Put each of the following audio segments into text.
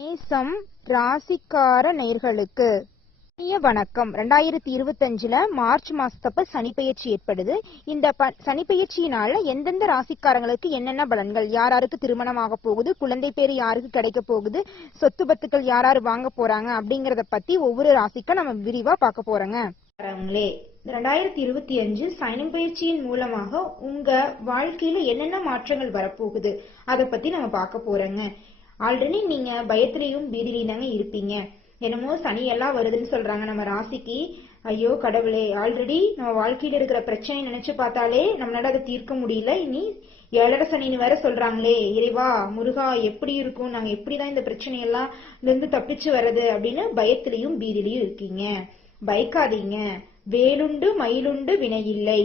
மேசம் ராசிக்கார நேர்களுக்கு. இனிய வணக்கம். ரெண்டாயிரத்தி இருபத்தஞ்சுல மார்ச் மாசத்தப்ப சனிப்பெயர்ச்சி ஏற்படுது. இந்த ப- சனிப்பெயர்ச்சியினால எந்தெந்த ராசிக்காரங்களுக்கு என்னென்ன பலன்கள் யார் யாருக்கு திருமணம் ஆக போகுது குழந்தை பேரு யாருக்கு கிடைக்க போகுது சொத்து பத்துக்கள் யார் யாரு வாங்க போறாங்க அப்படிங்கறத பத்தி ஒவ்வொரு ராசிக்கும் நம்ம விரிவா பார்க்க போறோங்க. ரெண்டாயிரத்தி இருபத்தி அஞ்சு சனி பயிற்சியின் மூலமாக உங்க வாழ்க்கையில என்னென்ன மாற்றங்கள் வரப்போகுது அதை பத்தி நம்ம பார்க்க போறோங்க. ஆல்ரெடி நீங்க பயத்திலையும் பீதிலையும் தாங்க இருப்பீங்க. என்னமோ சனி எல்லாம் வருதுன்னு சொல்றாங்க. நம்ம ராசிக்கு ஐயோ கடவுளே. ஆல்ரெடி நம்ம வாழ்க்கையில இருக்கிற பிரச்சனை நினைச்சு பார்த்தாலே நம்மளால அதை தீர்க்க முடியல. இனி ஏழரை சனின்னு வேற சொல்றாங்களே. இறைவா முருகா எப்படி இருக்கும்? நாங்க எப்படிதான் இந்த பிரச்சனையெல்லாம் இருந்து தப்பிச்சு வர்றது அப்படின்னு பயத்திலையும் பீதிலையும் இருக்கீங்க. பயக்காதீங்க. வேலுண்டு மயிலுண்டு வினையில்லை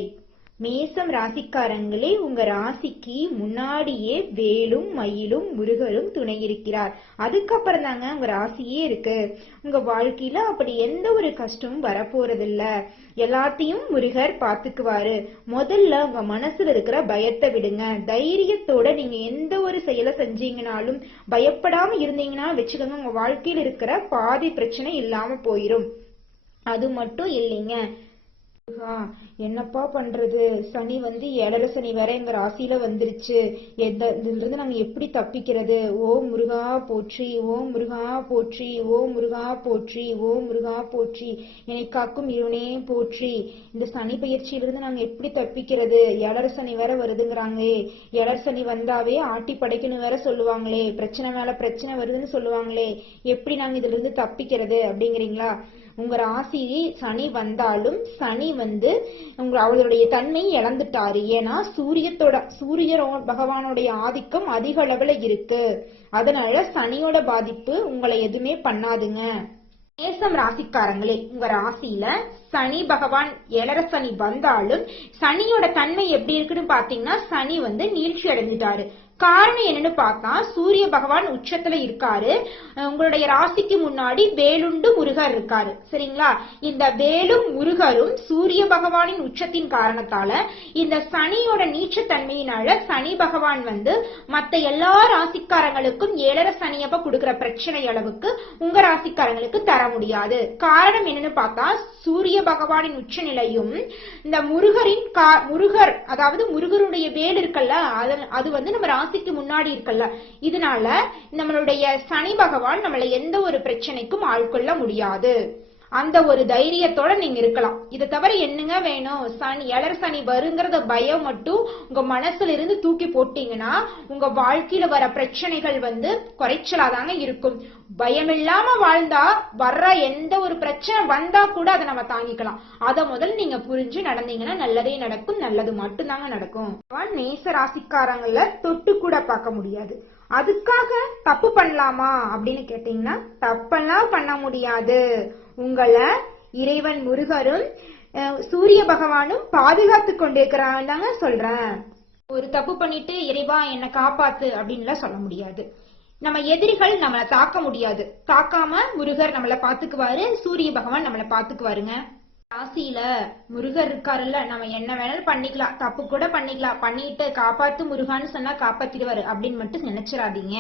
மேசம் ராசிக்காரங்களே உங்க ராசிக்கு முன்னாடியே வேலும் மயிலும் முருகரும் துணை இருக்கிறார். அதுக்கப்புறம் தாங்க உங்க ராசியே இருக்கு. உங்க வாழ்க்கையில அப்படி எந்த ஒரு கஷ்டமும் வரப்போறதில்ல. எல்லாத்தையும் முருகர் பாத்துக்குவாரு முதல்ல உங்க மனசுல இருக்கிற பயத்தை விடுங்க. தைரியத்தோட நீங்க எந்த ஒரு செயலை செஞ்சீங்கனாலும் பயப்படாம இருந்தீங்கன்னா வச்சுக்கோங்க உங்க வாழ்க்கையில இருக்கிற பாதி பிரச்சனை இல்லாம போயிரும். அது மட்டும் இல்லைங்க. என்னப்பா பண்றது? சனி வந்து ஏழரை சனி வேற எங்க ராசியில வந்துருச்சு. எந்த இதுல இருந்து நாங்க எப்படி தப்பிக்கிறது? ஓ முருகா போற்றி ஓ முருகா போற்றி ஓ முருகா போற்றி ஓ முருகா போற்றி. என்னை காக்கும் இவனே போற்றி. இந்த சனி பயிற்சியிலிருந்து நாங்க எப்படி தப்பிக்கிறது? ஏழரை சனி வேற வருதுங்கிறாங்களே. ஏழரை சனி வந்தாவே ஆட்டி படைக்கணும் வேற சொல்லுவாங்களே. பிரச்சனை மேல பிரச்சனை வருதுன்னு சொல்லுவாங்களே. எப்படி நாங்க இதுல இருந்து தப்பிக்கிறது? அப்படிங்கிறீங்களா? உங்க ராசி சனி வந்தாலும் சனி வந்து உங்க அவளுடைய தன்மையை இழந்துட்டாரு. ஏன்னா சூரியத்தோட சூரிய பகவானுடைய ஆதிக்கம் அதிக அளவுல இருக்கு. அதனால சனியோட பாதிப்பு உங்களை எதுவுமே பண்ணாதுங்க. மேசம் ராசிக்காரங்களே உங்க ராசியில சனி பகவான் எழற சனி வந்தாலும் சனியோட தன்மை எப்படி இருக்குன்னு பாத்தீங்கன்னா சனி வந்து நீழ்ச்சி அடைஞ்சிட்டாரு. காரணம் என்னன்னு பார்த்தா சூரிய பகவான் உச்சத்துல இருக்காரு. உங்களுடைய ராசிக்கு முன்னாடி வேலுண்டு முருகர் இருக்காரு. சரிங்களா? இந்த வேலும் முருகரும் சூரிய பகவானின் உச்சத்தின் காரணத்தால இந்த சனியோட நீச்சத்தன்மையினால சனி பகவான் வந்து மத்த எல்லா ராசிக்காரங்களுக்கும் ஏழரை சனியப்ப கொடுக்குற பிரச்சனை அளவுக்கு உங்க ராசிக்காரங்களுக்கு தர முடியாது. காரணம் என்னன்னு பார்த்தா சூரிய பகவானின் உச்ச நிலையும் இந்த முருகரின் கா- முருகர் அதாவது முருகருடைய வேல் இருக்கல்ல அது வந்து நம்ம ராசிக்கு முன்னாடி இருக்கல்ல. இதனால நம்மளுடைய சனி பகவான் நம்மளை எந்த ஒரு பிரச்சனைக்கும் ஆட்கொள்ள முடியாது. அந்த ஒரு தைரியத்தோட நீங்க இருக்கலாம். இதை தவிர என்னங்க வேணும்? சனி எலர் சனி வருங்கிறத பயம் மட்டும் உங்க மனசுல இருந்து தூக்கி போட்டீங்கன்னா உங்க வாழ்க்கையில வர பிரச்சனைகள் வந்து குறைச்சலாதாங்க இருக்கும். பயம் இல்லாம வாழ்ந்தா வர்ற எந்த ஒரு பிரச்சனை வந்தா கூட அதை நம்ம தாங்கிக்கலாம். அதை முதல் நீங்க புரிஞ்சு நடந்தீங்கன்னா நல்லதே நடக்கும் நல்லது மட்டும்தாங்க நடக்கும். நேச ராசிக்காரங்கள தொட்டு கூட பார்க்க முடியாது. அதுக்காக தப்பு பண்ணலாமா அப்படின்னு கேட்டீங்கன்னா தப்பெல்லாம் பண்ண முடியாது. உங்களை இறைவன் முருகரும் சூரிய பகவானும் பாதுகாத்து கொண்டிருக்கிறாங்க தாங்க சொல்றேன். ஒரு தப்பு பண்ணிட்டு இறைவா என்னை காப்பாத்து அப்படின்லாம் சொல்ல முடியாது. நம்ம எதிரிகள் நம்மளை தாக்க முடியாது. தாக்காம முருகர் நம்மளை பாத்துக்குவாரு சூரிய பகவான் நம்மளை பாத்துக்குவாருங்க ராசியில முருகர் இருக்காருல்ல நம்ம என்ன வேணாலும் பண்ணிக்கலாம். தப்பு கூட பண்ணிக்கலாம். பண்ணிட்டு காப்பாத்து முருகான்னு சொன்னா காப்பாத்திடுவாரு அப்படின்னு மட்டும் நினைச்சிடாதீங்க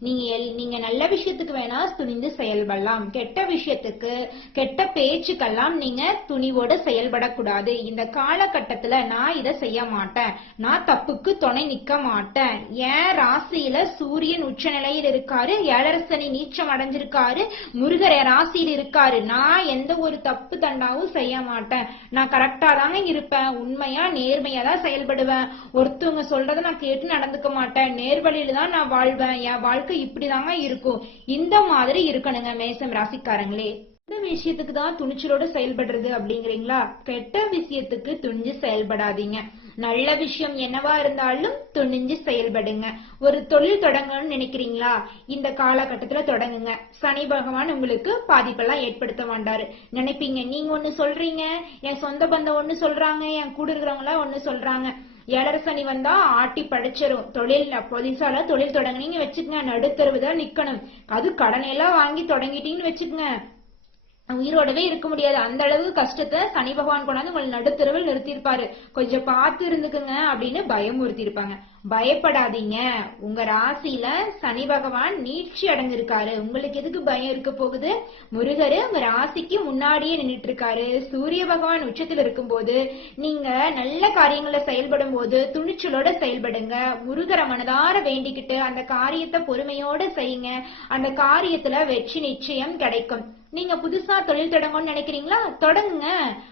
நீங்க எல்- நீங்க நல்ல விஷயத்துக்கு வேணா துணிந்து செயல்படலாம். கெட்ட விஷயத்துக்கு கெட்ட பேச்சுக்கெல்லாம் நீங்க துணிவோட செயல்படக்கூடாது. இந்த காலகட்டத்துல நான் இதை செய்ய மாட்டேன். நான் தப்புக்கு துணை நிக்க மாட்டேன். ஏன் ராசியில சூரியன் உச்ச நிலையில் இருக்காரு ஏழரசனி நீச்சம் அடைஞ்சிருக்காரு முருகர் என் ராசியில் இருக்காரு. நான் எந்த ஒரு தப்பு தண்டாவும் செய்ய மாட்டேன். நான் கரெக்டா தாங்க இருப்பேன். உண்மையா நேர்மையா தான் செயல்படுவேன். ஒருத்தவங்க சொல்றதை நான் கேட்டு நடந்துக்க மாட்டேன். நேர்வழியில தான் நான் வாழ்வேன். என் வாழ்க்கை இப்படிதாங்க இருக்கும் இந்த மாதிரி இருக்கணுங்க மேசம் ராசிக்காரங்களே. இந்த விஷயத்துக்கு தான் துணிச்சலோட செயல்படுறது அப்படிங்கிறீங்களா? கெட்ட விஷயத்துக்கு துணிஞ்சு செயல்படாதீங்க. நல்ல விஷயம் என்னவா இருந்தாலும் துணிஞ்சு செயல்படுங்க. ஒரு தொழில் தொடங்கணும்னு நினைக்கிறீங்களா? இந்த காலகட்டத்துல தொடங்குங்க. சனி பகவான் உங்களுக்கு பாதிப்பெல்லாம் ஏற்படுத்த மாட்டாரு. நினைப்பீங்க நீங்க ஒண்ணு சொல்றீங்க என் சொந்த பந்தம் ஒண்ணு சொல்றாங்க என் கூட இருக்கிறவங்களா ஒண்ணு சொல்றாங்க. ஏழரை சனி வந்தா ஆட்டி படைச்சிரும். தொழில் புதுசால தொழில் தொடங்குனீங்க வச்சுக்கங்க. நடுத்தருவு தான் நிக்கணும். அது கடனை எல்லாம் வாங்கி தொடங்கிட்டீங்கன்னு வச்சுக்கங்க. உயிரோடவே இருக்க முடியாது. அந்த அளவு கஷ்டத்தை சனி பகவான் கொண்டாந்து உங்களை நடுத்தரவில் நிறுத்தியிருப்பாரு. கொஞ்சம் பார்த்து இருந்துக்குங்க அப்படின்னு பயமுறுத்தி இருப்பாங்க பயப்படாதீங்க. உங்க ராசியில சனி பகவான் நீட்சி அடைஞ்சிருக்காரு. உங்களுக்கு எதுக்கு பயம் இருக்க போகுது? முருகர் உங்க ராசிக்கு முன்னாடியே நின்றுட்டு இருக்காரு சூரிய பகவான் உச்சத்தில் இருக்கும்போது நீங்க நல்ல காரியங்களை செயல்படும் போது துணிச்சலோட செயல்படுங்க. முருகரை மனதார வேண்டிக்கிட்டு அந்த காரியத்தை பொறுமையோட செய்யுங்க. அந்த காரியத்துல வெற்றி நிச்சயம் கிடைக்கும். நீங்க புதுசா தொழில் தொடங்கணும்னு நினைக்கிறீங்களா? தொடங்குங்க.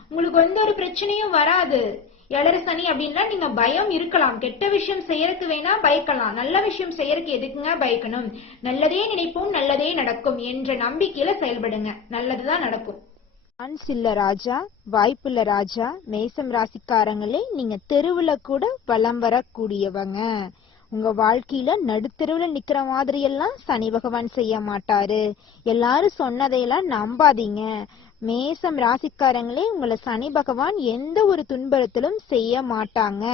உங்களுக்கு எந்த ஒரு பிரச்சனையும் வராது. ஏழரை சனி அப்படின்னா நீங்க பயம் இருக்கலாம். கெட்ட விஷயம் செய்யறதுக்கு வேணா பயக்கலாம். நல்ல விஷயம் செய்யறதுக்கு எதுக்குங்க பயக்கணும்? நல்லதே நினைப்போம் நல்லதே நடக்கும் என்ற நம்பிக்கையில செயல்படுங்க. நல்லதுதான் நடக்கும். சான்ஸ் இல்ல ராஜா வாய்ப்புள்ள ராஜா மேசம் ராசிக்காரங்களே நீங்க தெருவுல கூட வலம் வரக்கூடியவங்க. உங்க வாழ்க்கையில நடுத்தெருவுல நிக்கிற மாதிரி எல்லாம் சனி பகவான் செய்ய மாட்டாரு. எல்லாரும் சொன்னதையெல்லாம் நம்பாதீங்க. மேசம் ராசிக்காரங்களே உங்களை சனி பகவான் எந்த ஒரு துன்பத்திலும் செய்ய மாட்டாங்க.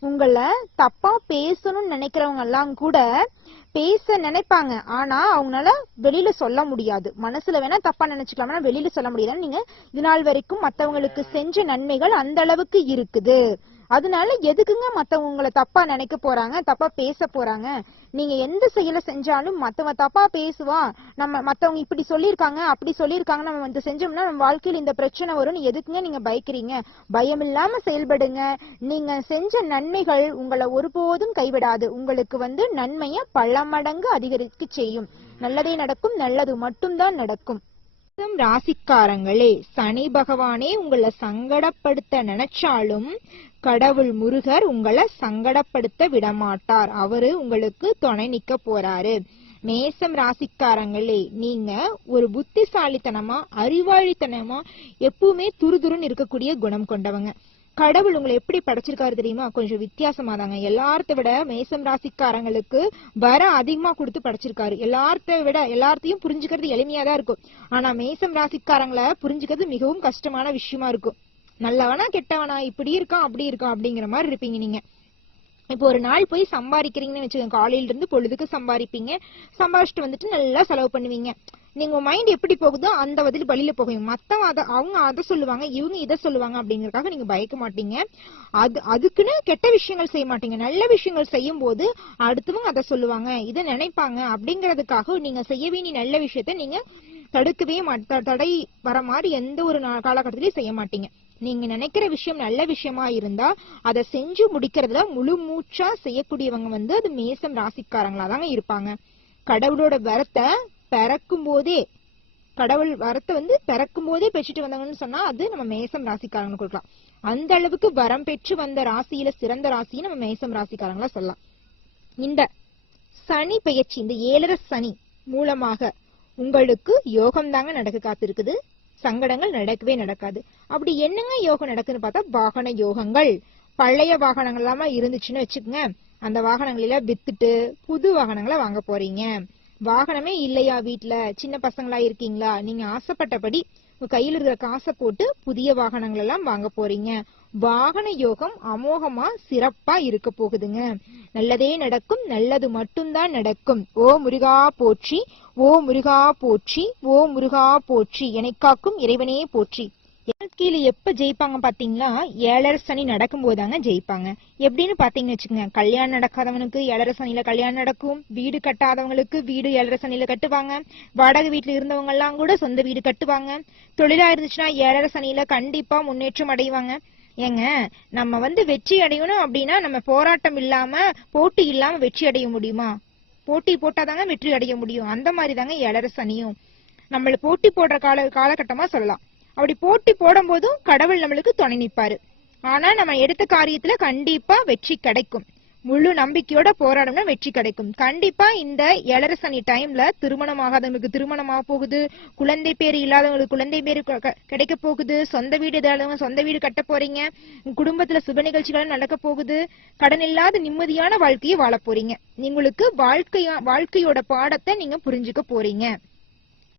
உங்களை தப்பா பேசணும்னு நினைக்கிறவங்க எல்லாம் கூட பேச நினைப்பாங்க. ஆனா அவங்களால வெளியில சொல்ல முடியாது. மனசுல வேணா தப்பா நினைச்சுக்கலாம் வெளியில சொல்ல முடியாது நீங்க இது நாள் வரைக்கும் மத்தவங்களுக்கு செஞ்ச நன்மைகள் அந்த அளவுக்கு இருக்குது. அதனால எதுக்குங்க மத்தவங்களை தப்பா நினைக்க போறாங்க தப்பா பேச போறாங்க? நீங்க எந்த செயலை செஞ்சாலும் மத்தவங்க தப்பா பேசுவா. நம்ம மத்தவங்க இப்படி சொல்லியிருக்காங்க அப்படி சொல்லியிருக்காங்க நம்ம வந்து செஞ்சோம்னா நம்ம வாழ்க்கையில இந்த பிரச்சனை வரும் எதுக்குங்க நீங்க பயக்கிறீங்க? பயம் இல்லாம செயல்படுங்க. நீங்க செஞ்ச நன்மைகள் உங்களை ஒருபோதும் கைவிடாது. உங்களுக்கு வந்து நன்மைய பல மடங்கு அதிகரிக்க செய்யும். நல்லதே நடக்கும் நல்லது மட்டும்தான் நடக்கும். மேஷம் ராசிக்காரங்களே சனி பகவானே உங்களை சங்கடப்படுத்த நினைச்சாலும் கடவுள் முருகர் உங்களை சங்கடப்படுத்த விடமாட்டார். அவரு உங்களுக்கு துணை நிக்க போறாரு. மேசம் ராசிக்காரங்களே நீங்க ஒரு புத்திசாலித்தனமா அறிவாளித்தனமா எப்பவுமே துருதுருன்னு இருக்கக்கூடிய குணம் கொண்டவங்க. கடவுள் உங்களை எப்படி படைச்சிருக்காரு தெரியுமா? கொஞ்சம் வித்தியாசமா தாங்க எல்லார்த்த விட மேசம் ராசிக்காரங்களுக்கு வர அதிகமா கொடுத்து படைச்சிருக்காரு. எல்லார்த்த விட எல்லார்த்தையும் புரிஞ்சுக்கிறது எளிமையா தான் இருக்கும். ஆனா மேசம் ராசிக்காரங்களை புரிஞ்சுக்கிறது மிகவும் கஷ்டமான விஷயமா இருக்கும். நல்லவனா கெட்டவனா இப்படி இருக்கான் அப்படி இருக்கான் அப்படிங்கிற மாதிரி இருப்பீங்க நீங்க. இப்போ ஒரு நாள் போய் சம்பாதிக்கிறீங்கன்னு வச்சுக்கோங்க. காலையில இருந்து பொழுதுக்கு சம்பாதிப்பீங்க. சம்பாதிச்சுட்டு வந்துட்டு நல்லா செலவு பண்ணுவீங்க. நீங்க மைண்ட் எப்படி போகுதோ அந்த பதில் வழியில போகும் மத்தவங்க அதை அவங்க அதை சொல்லுவாங்க. இவங்க இதை சொல்லுவாங்க அப்படிங்கறதுக்காக நீங்க பயக்க மாட்டீங்க. அது அதுக்குன்னு கெட்ட விஷயங்கள் செய்ய மாட்டீங்க. நல்ல விஷயங்கள் செய்யும் போது அடுத்தவங்க அதை சொல்லுவாங்க. இதை நினைப்பாங்க. அப்படிங்கறதுக்காக நீங்க செய்ய வேண்டிய நல்ல விஷயத்த நீங்க தடுக்கவே மாட்ட தடை வர மாதிரி எந்த ஒரு நா- காலகட்டத்திலயும் செய்ய மாட்டீங்க. நீங்க நினைக்கிற விஷயம் நல்ல விஷயமா இருந்தா அதை செஞ்சு முடிக்கிறதுல முழு மூச்சா செய்யக்கூடியவங்க வந்து அது மேசம் ராசிக்காரங்களா தாங்க இருப்பாங்க. கடவுளோட வரத்தை பிறக்கும் போதே கடவுள் வரத்தை வந்து பிறக்கும் போதே பெற்றுட்டு வந்தாங்கன்னு சொன்னா அது நம்ம மேசம் ராசிக்காரங்களுக்கு கொடுக்கலாம். அந்த அளவுக்கு வரம் பெற்று வந்த ராசியில சிறந்த ராசியை நம்ம மேசம் ராசிக்காரங்களா சொல்லலாம். இந்த சனி பெயர்ச்சி இந்த ஏழரை சனி மூலமாக உங்களுக்கு யோகம் தாங்க நடக்க காத்திருக்குது. சங்கடங்கள் நடக்கவே நடக்காது. அப்படி என்னங்க யோகம் நடக்குதுன்னு பார்த்தா வாகன யோகங்கள். பழைய வாகனங்கள் எல்லாம இருந்துச்சுன்னு வச்சுக்கோங்க. அந்த வாகனங்களில வித்துட்டு புது வாகனங்களை வாங்க போறீங்க. வாகனமே இல்லையா வீட்டுல சின்ன பசங்களா இருக்கீங்களா? நீங்க ஆசைப்பட்டபடி உங்க கையில இருக்கிற காசை போட்டு புதிய வாகனங்கள் எல்லாம் வாங்க போறீங்க. வாகன யோகம் அமோகமா சிறப்பா இருக்க போகுதுங்க. நல்லதே நடக்கும் நல்லது மட்டும்தான் நடக்கும். ஓ முருகா போற்றி ஓ முருகா போற்றி ஓ முருகா போற்றி என்னை காக்கும் இறைவனே போற்றி. வாழ்க்கையில எப்ப ஜெயிப்பாங்க பாத்தீங்களா? ஏழரை சனி நடக்கும் போதாங்க ஜெயிப்பாங்க. எப்படின்னு பாத்தீங்கன்னு வச்சுக்கோங்க. கல்யாணம் நடக்காதவனுக்கு ஏழரை சனியில கல்யாணம் நடக்கும். வீடு கட்டாதவங்களுக்கு வீடு ஏழரை சனியில கட்டுவாங்க. வாடகை வீட்டுல இருந்தவங்க எல்லாம் கூட சொந்த வீடு கட்டுவாங்க. தொழிலா இருந்துச்சுன்னா ஏழரை சனியில கண்டிப்பா முன்னேற்றம் அடைவாங்க. ஏங்க நம்ம வந்து வெற்றி அடையணும் அப்படின்னா நம்ம போராட்டம் இல்லாம போட்டி இல்லாம வெற்றி அடைய முடியுமா? போட்டி போட்டாதாங்க வெற்றி அடைய முடியும். அந்த மாதிரி தாங்க ஏழரை சனியும். நம்மள போட்டி போடுற கால காலகட்டமா சொல்லலாம். அப்படி போட்டி போடும் போதும் கடவுள் நம்மளுக்கு துணை நிற்பாரு. ஆனா நம்ம எடுத்த காரியத்துல கண்டிப்பா வெற்றி கிடைக்கும். முழு நம்பிக்கையோட போராடணும்னா வெற்றி கிடைக்கும். கண்டிப்பா இந்த ஏழரை டைம்ல திருமணம் ஆகாதவங்களுக்கு திருமணம் ஆக போகுது. குழந்தை பேர் இல்லாதவங்களுக்கு குழந்தை பேர் க- க- கிடைக்க போகுது. சொந்த வீடு இல்லாதவங்க சொந்த வீடு கட்ட போறீங்க. குடும்பத்துல சுப நிகழ்ச்சிகளும் நடக்க போகுது. கடன் இல்லாத நிம்மதியான வாழ்க்கையை வாழ போறீங்க. உங்களுக்கு வாழ்க்கையா வாழ்க்கையோட பாடத்தை நீங்க புரிஞ்சுக்க போறீங்க.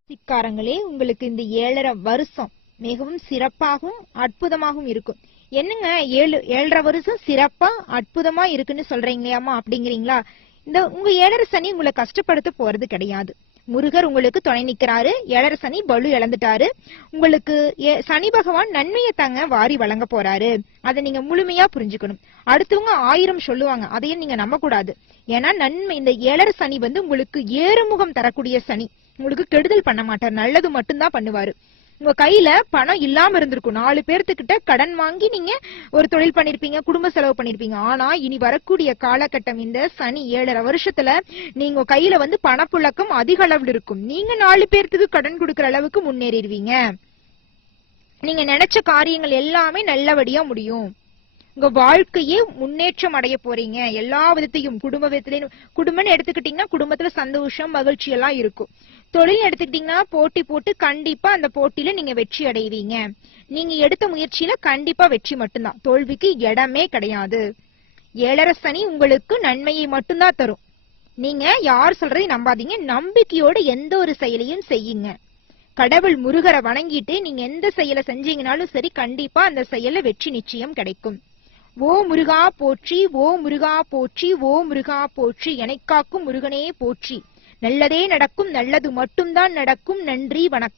சிக்காரங்களே உங்களுக்கு இந்த ஏழரை வருஷம் மிகவும் சிறப்பாகவும் அற்புதமாகவும் இருக்கும். என்னங்க ஏழு ஏழரை வருஷம் சிறப்பா அற்புதமா இருக்குன்னு சொல்றீங்களேம்மா அப்படிங்கிறீங்களா? இந்த உங்க ஏழரை சனி உங்களை கஷ்டப்படுத்த போறது கிடையாது. முருகர் உங்களுக்கு துணை நிக்கிறாரு ஏழரை சனி பலு இழந்துட்டாரு. உங்களுக்கு ஏ- சனி பகவான் நன்மையை தாங்க வாரி வழங்க போறாரு. அதை நீங்க முழுமையா புரிஞ்சுக்கணும். அடுத்தவங்க ஆயிரம் சொல்லுவாங்க அதையும் நீங்க நம்ப கூடாது ஏன்னா நன்மை இந்த ஏழரை சனி வந்து உங்களுக்கு ஏறுமுகம் தரக்கூடிய சனி. உங்களுக்கு கெடுதல் பண்ண மாட்டார் நல்லது மட்டும்தான் பண்ணுவாரு. உங்க கையில பணம் இல்லாம இருந்திருக்கும். நாலு பேர்த்துக்கிட்ட கடன் வாங்கி நீங்க ஒரு தொழில் பண்ணிருப்பீங்க குடும்ப செலவு பண்ணிருப்பீங்க. ஆனா இனி வரக்கூடிய காலகட்டம் இந்த சனி ஏழரை வருஷத்துல நீங்க கையில வந்து பணப்புழக்கம் அதிக அளவில் இருக்கும். நீங்க நாலு பேர்த்துக்கு கடன் கொடுக்கற அளவுக்கு முன்னேறிடுவீங்க. நீங்க நினைச்ச காரியங்கள் எல்லாமே நல்லபடியா முடியும். உங்க வாழ்க்கையே முன்னேற்றம் அடைய போறீங்க. எல்லா விதத்தையும் குடும்ப விதத்திலையும் குடும்பம்னு எடுத்துக்கிட்டீங்கன்னா குடும்பத்துல சந்தோஷம் மகிழ்ச்சி எல்லாம் இருக்கும். தொழில் எடுத்துக்கிட்டீங்கன்னா போட்டி போட்டு கண்டிப்பா அந்த போட்டியில நீங்க வெற்றி அடைவீங்க. நீங்க எடுத்த முயற்சியில கண்டிப்பா வெற்றி மட்டும்தான். தோல்விக்கு இடமே கிடையாது. ஏழரை சனி உங்களுக்கு நன்மையை மட்டும்தான் தரும். நீங்க யார் சொல்றதையும் நம்பாதீங்க. நம்பிக்கையோட எந்த ஒரு செயலையும் செய்யுங்க. கடவுள் முருகரை வணங்கிட்டு நீங்க எந்த செயலை செஞ்சீங்கனாலும் சரி கண்டிப்பா அந்த செயல்ல வெற்றி நிச்சயம் கிடைக்கும். ஓ முருகா போற்றி ஓ முருகா போற்றி ஓ முருகா போற்றி எனைக்காக்கும் முருகனே போற்றி. நல்லதே நடக்கும் நல்லது மட்டும்தான் நடக்கும். நன்றி வணக்கம்.